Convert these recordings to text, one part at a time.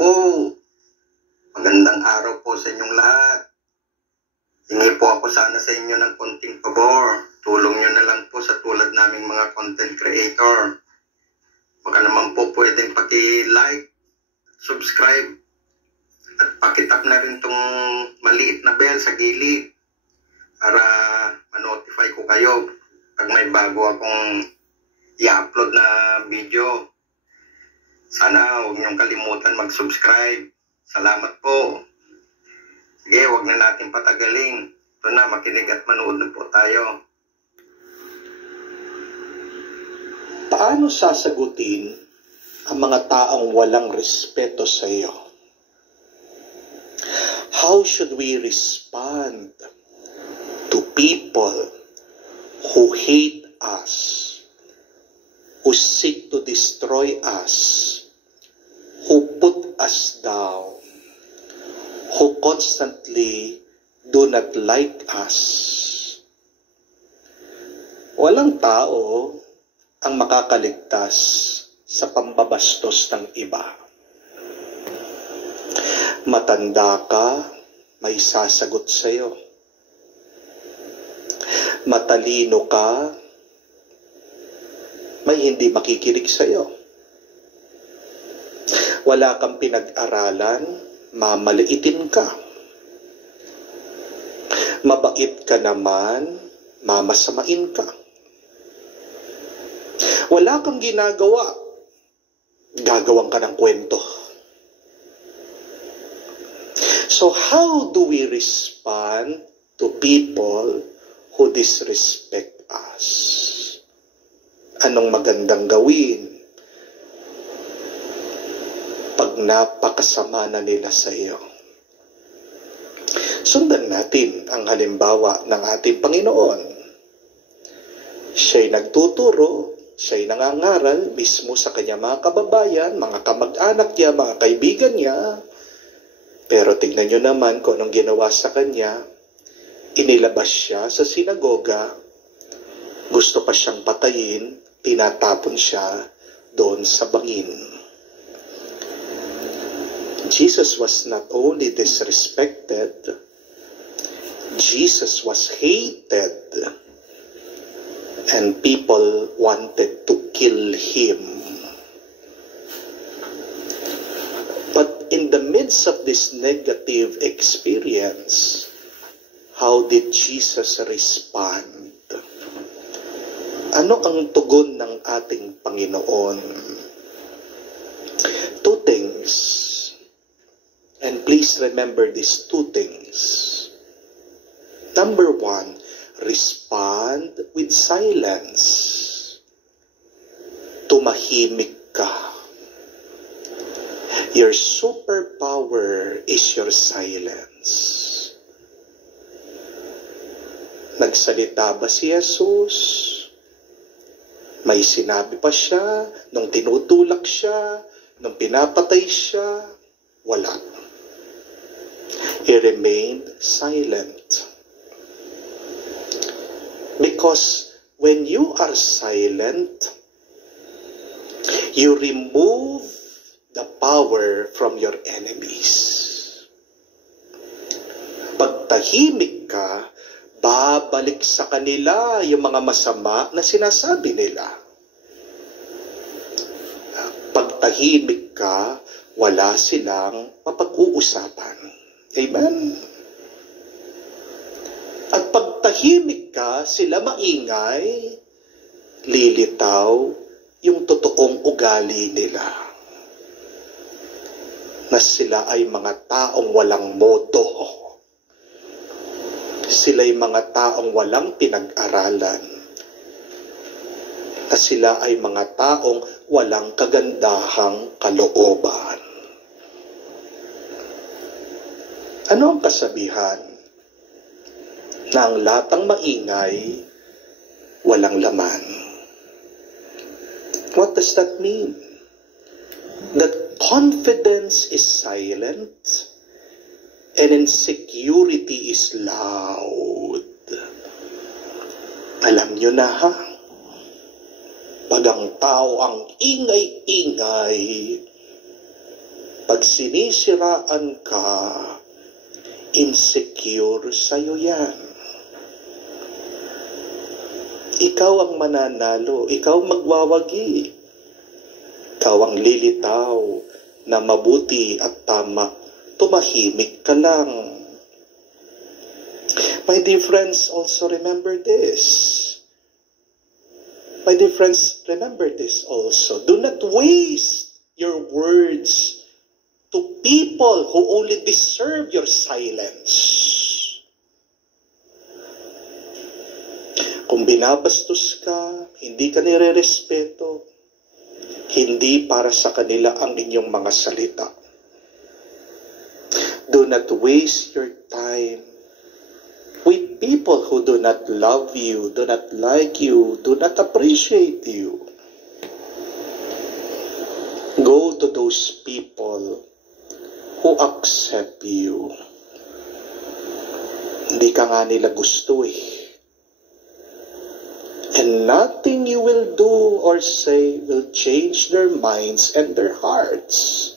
po. Magandang araw po sa inyong lahat. Hingi po ako sana sa inyo ng konting pabor. Tulong nyo na lang po sa tulad naming mga content creator. Baka naman po pwedeng paki-like, subscribe, at pakitap na rin tong maliit na bell sa gilid para ma-notify ko kayo pag may bago akong i-upload na video. Sana huwag niyong kalimutan mag-subscribe. Salamat po. Sige, huwag na natin patagalin. Ito na, makinig at manood na po tayo. Paano sasagutin ang mga taong walang respeto sa iyo? How should we respond to people who hate us, who seek to destroy us, who put us down, who constantly do not like us? Walang tao ang makakaligtas sa pambabastos ng iba. Matanda ka, may sasagot sa iyo. Matalino ka, may hindi makikinig sa iyo. Wala kang pinag-aralan, mamaliitin ka. Mabait ka naman, mamasamain ka. Wala kang ginagawa, gagawang ka ng kwento. So how do we respond to people who disrespect us? Anong magandang gawin pag napakasama na nila sa iyo? Sundan natin ang halimbawa ng ating Panginoon. Siya'y nagtuturo, siya'y nangangaral mismo sa kanyang mga kababayan, mga kamag-anak niya, mga kaibigan niya. Pero tignan nyo naman kung anong ginawa sa kanya. Inilabas siya sa sinagoga, gusto pa siyang patayin, tinatapon siya doon sa bangin. Jesus was not only disrespected, Jesus was hated, and people wanted to kill him. But in the midst of this negative experience, how did Jesus respond? Ano ang tugon ng ating Panginoon? Two things. And please remember these two things. Number one, respond with silence. Tumahimik ka. Your superpower is your silence. Nagsalita ba si Jesus? May sinabi pa siya nung tinutulak siya, nung pinapatay siya? Wala. He remained silent. Because when you are silent, you remove the power from your enemies. Pag tahimik ka, babalik sa kanila yung mga masama na sinasabi nila. Pag tahimik ka, wala silang mapag-uusapan. Amen? At pag tahimik ka, sila maingay, lilitaw yung totoong ugali nila. Na sila ay mga taong walang modo. Sila'y mga taong walang pinag-aralan. Na sila ay mga taong walang kagandahang kalooban. Ano ang kasabihan? Na ang latang maingay, walang laman. What does that mean? That confidence is silent and insecurity is loud. Alam nyo na ha? Pag ang tao ang ingay-ingay, Pag sinisiraan ka, insecure sa'yo yan. Ikaw ang mananalo, ikaw magwawagi. Ikaw ang lilitaw na mabuti at tama. Tumahimik ka lang. My dear friends, also remember this. My dear friends, remember this also. Do not waste your words to people who only deserve your silence. Kung binabastos ka, hindi ka nire-respeto, hindi para sa kanila ang inyong mga salita. Do not waste your time with people who do not love you, do not like you, do not appreciate you. Go to those people who accept you. Hindi ka nga nila gusto eh. And nothing you will do or say will change their minds and their hearts.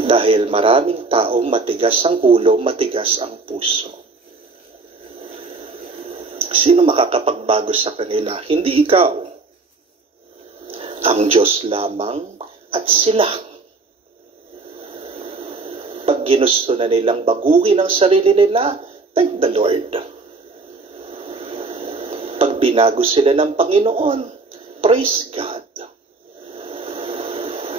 Dahil maraming taong matigas ang ulo, matigas ang puso. Sino makakapagbago sa kanila? Hindi ikaw. Ang Diyos lamang at sila. Pag ginusto na nilang baguhin ang sarili nila, thank the Lord. Pag binago sila ng Panginoon, praise God.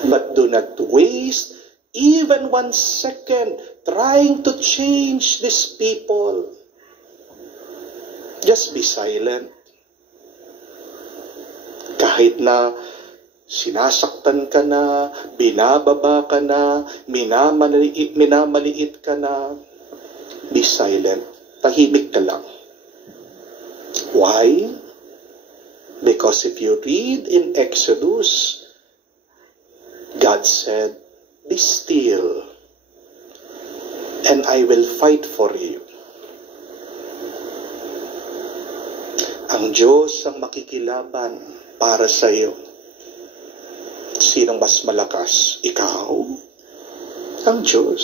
But do not waste even 1 second trying to change these people. Just be silent. Kahit na sinasaktan ka na, binababa ka na, minamaliit ka na, be silent. Tahimik ka lang. Why? Because if you read in Exodus, God said, be still, and I will fight for you. Ang Diyos ang makikilaban para sa iyo. Sinong mas malakas? Ikaw? Ang Diyos.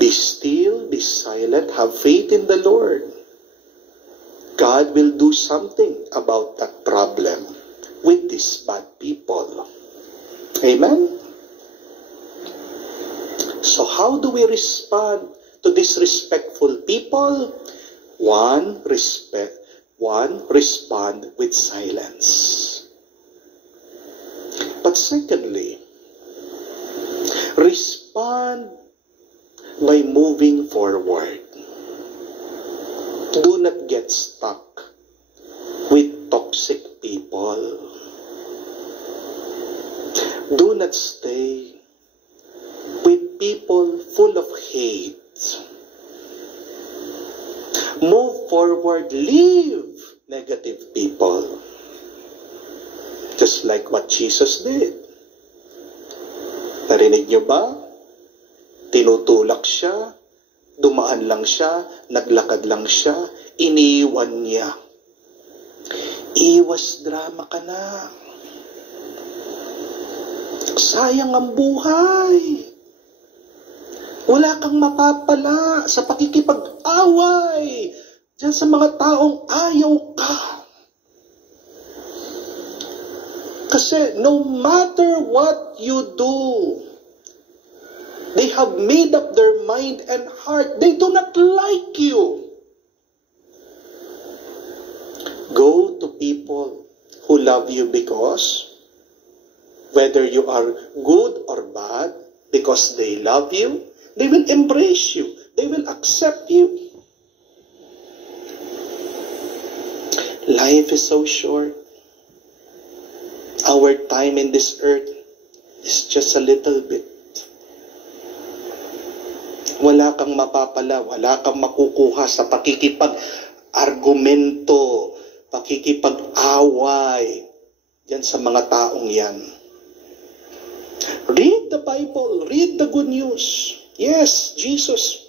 Be still, be silent, have faith in the Lord. God will do something about that problem with these bad people. Amen? So how do we respond to disrespectful people? One, respond with silence. But secondly, respond by moving forward. Do not get stuck with toxic people. Do not stay with people full of hate. Move forward, leave negative people. Just like what Jesus did. Narinig niyo ba? Tinutulak siya, dumaan lang siya, naglakad lang siya, iniwan niya. Iwas drama ka na. Sayang ang buhay. Wala kang mapapala sa pakikipag-away diyan sa mga taong ayaw ka. Kasi no matter what you do, they have made up their mind and heart. They do not like you. Go to people who love you because whether you are good or bad, because they love you, they will embrace you. They will accept you. Life is so short. Our time in this earth is just a little bit. Wala kang mapapala, wala kang makukuha sa pakikipag-argumento, pakikipag-away yan sa mga taong yan. Read the Bible, read the good news. Yes, Jesus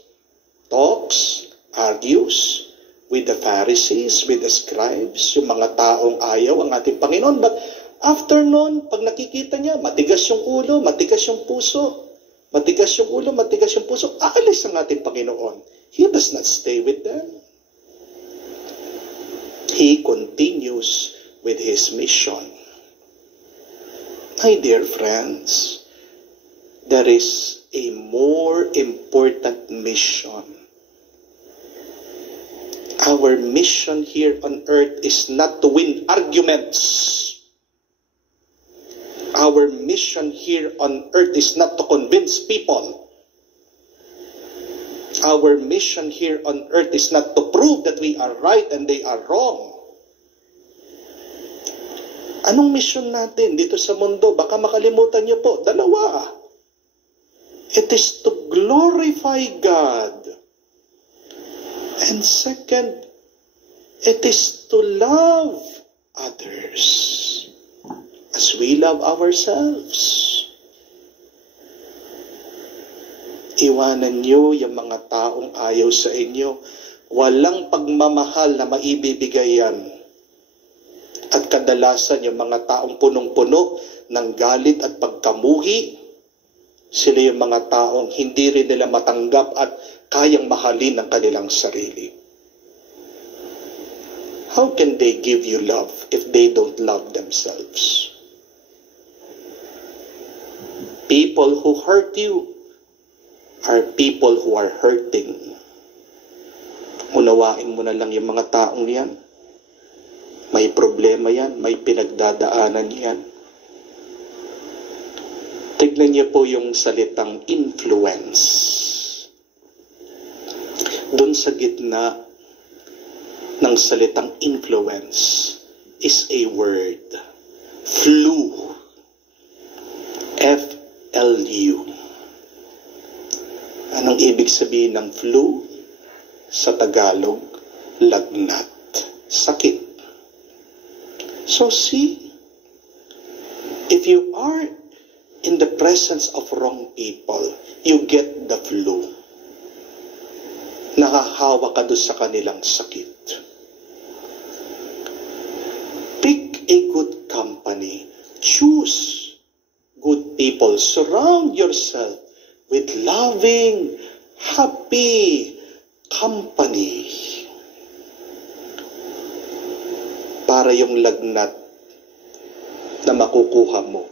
talks, argues with the Pharisees, with the scribes, yung mga taong ayaw ang ating Panginoon. But After nun, pag nakikita niya, matigas yung ulo, matigas yung puso, matigas yung ulo, matigas yung puso, aalis ang ating Panginoon. He does not stay with them. He continues with His mission. My dear friends, there is a more important mission. Our mission here on earth is not to win arguments. Our mission here on earth is not to convince people. Our mission here on earth is not to prove that we are right and they are wrong. Anong mission natin dito sa mundo? Baka makalimutan niyo po. Dalawa. It is to glorify God. And second, it is to love others as we love ourselves. Iwanan niyo yung mga taong ayaw sa inyo. Walang pagmamahal na maibibigay yan. At kadalasan yung mga taong punong-puno ng galit at pagkamuhi, sila yung mga taong hindi rin nila matanggap at kayang mahalin ang kanilang sarili. How can they give you love if they don't love themselves? People who hurt you are people who are hurting. Unawain mo na lang yung mga taong yan. May problema yan, may pinagdadaanan yan. Tignan niyo po yung salitang influence. Doon sa gitna ng salitang influence is a word. Flu. F-L-U. Anong ibig sabihin ng flu? Sa Tagalog, lagnat. Sakit. So see, if you are in the presence of wrong people, you get the flu. Nakahawa ka doon sa kanilang sakit. Pick a good company. Choose good people. Surround yourself with loving, happy company. Para yung lagnat na makukuha mo,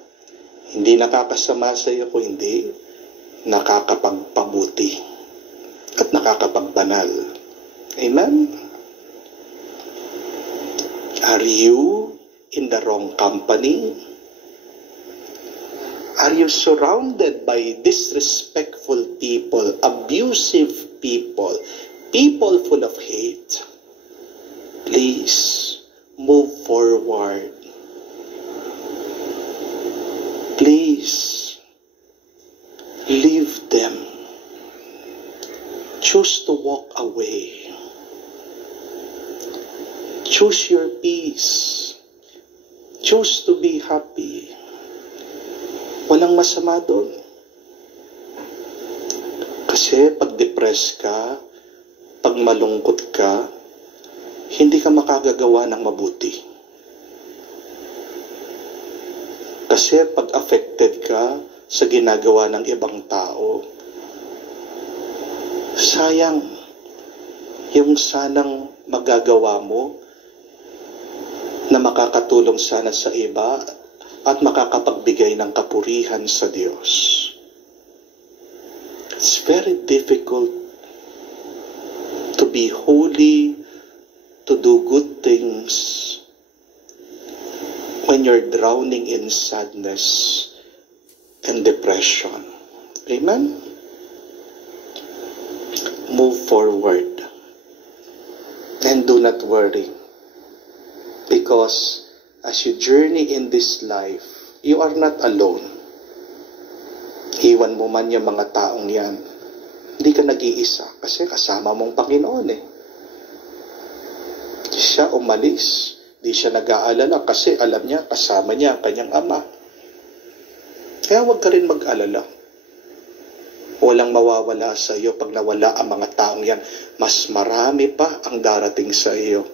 hindi nakakasama sa iyo, kundi nakakapagpabuti at nakakapagbanal. Amen? Are you in the wrong company? Are you surrounded by disrespectful people, abusive people, people full of hate? Please, move forward. Please, leave them. Choose to walk away. Choose your peace. Choose to be happy. Walang masama doon. Kasi pag depressed ka, pag malungkot ka, hindi ka makagagawa ng mabuti. Kasi pag affected ka sa ginagawa ng ibang tao, sayang yung sanang magagawa mo na makakatulong sana sa iba at makakapagbigay ng kapurihan sa Diyos. It's very difficult to be holy, to do good things when you're drowning in sadness and depression. Amen? Move forward and do not worry, because as you journey in this life, you are not alone. Iwan mo man yung mga taong yan, hindi ka nag-iisa kasi kasama mong Panginoon eh. Siya umalis, di siya nag-aalala kasi alam niya, kasama niya ang kanyang ama. Kaya huwag ka rin mag-alala. Walang mawawala sa iyo pag nawala ang mga taong yan. Mas marami pa ang darating sa iyo.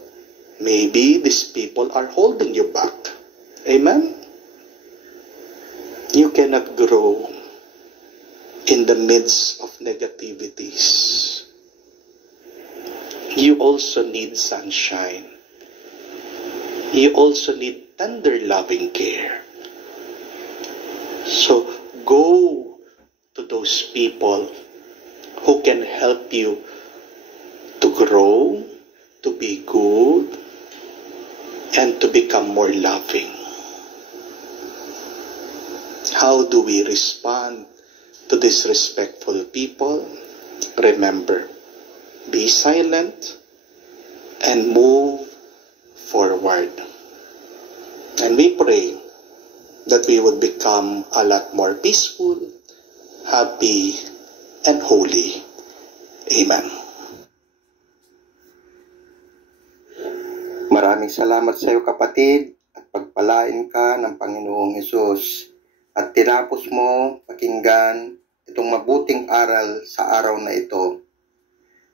Maybe these people are holding you back. Amen? cannot grow in the midst of negativities. You also need sunshine. You also need tender loving care. So go to those people who can help you to grow, to be good, and to become more loving. How do we respond to disrespectful people? Remember, be silent and move forward. And we pray that we would become a lot more peaceful, happy, and holy. Amen. Maraming salamat sa iyo, kapatid, at pagpalain ka ng Panginoong Hesus. At tinapos mo pakinggan itong mabuting aral sa araw na ito.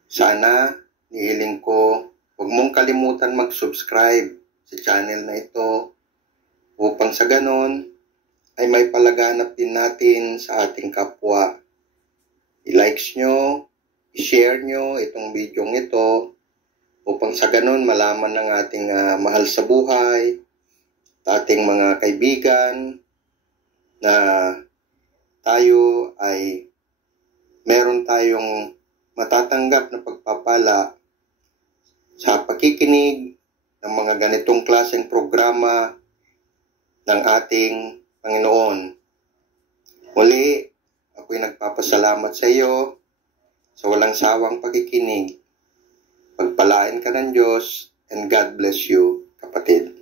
Sana, nihiling ko, huwag mong kalimutan mag-subscribe sa channel na ito upang sa ganon ay may palaganap din natin sa ating kapwa. I-likes nyo, i-share nyo itong video ito upang sa ganon malaman ng ating mahal sa buhay, ating mga kaibigan, na tayo ay meron tayong matatanggap na pagpapala sa pakikinig ng mga ganitong klaseng programa ng ating Panginoon. Muli, ako'y nagpapasalamat sa iyo sa walang sawang pakikinig. Pagpalain ka ng Diyos, and God bless you, kapatid.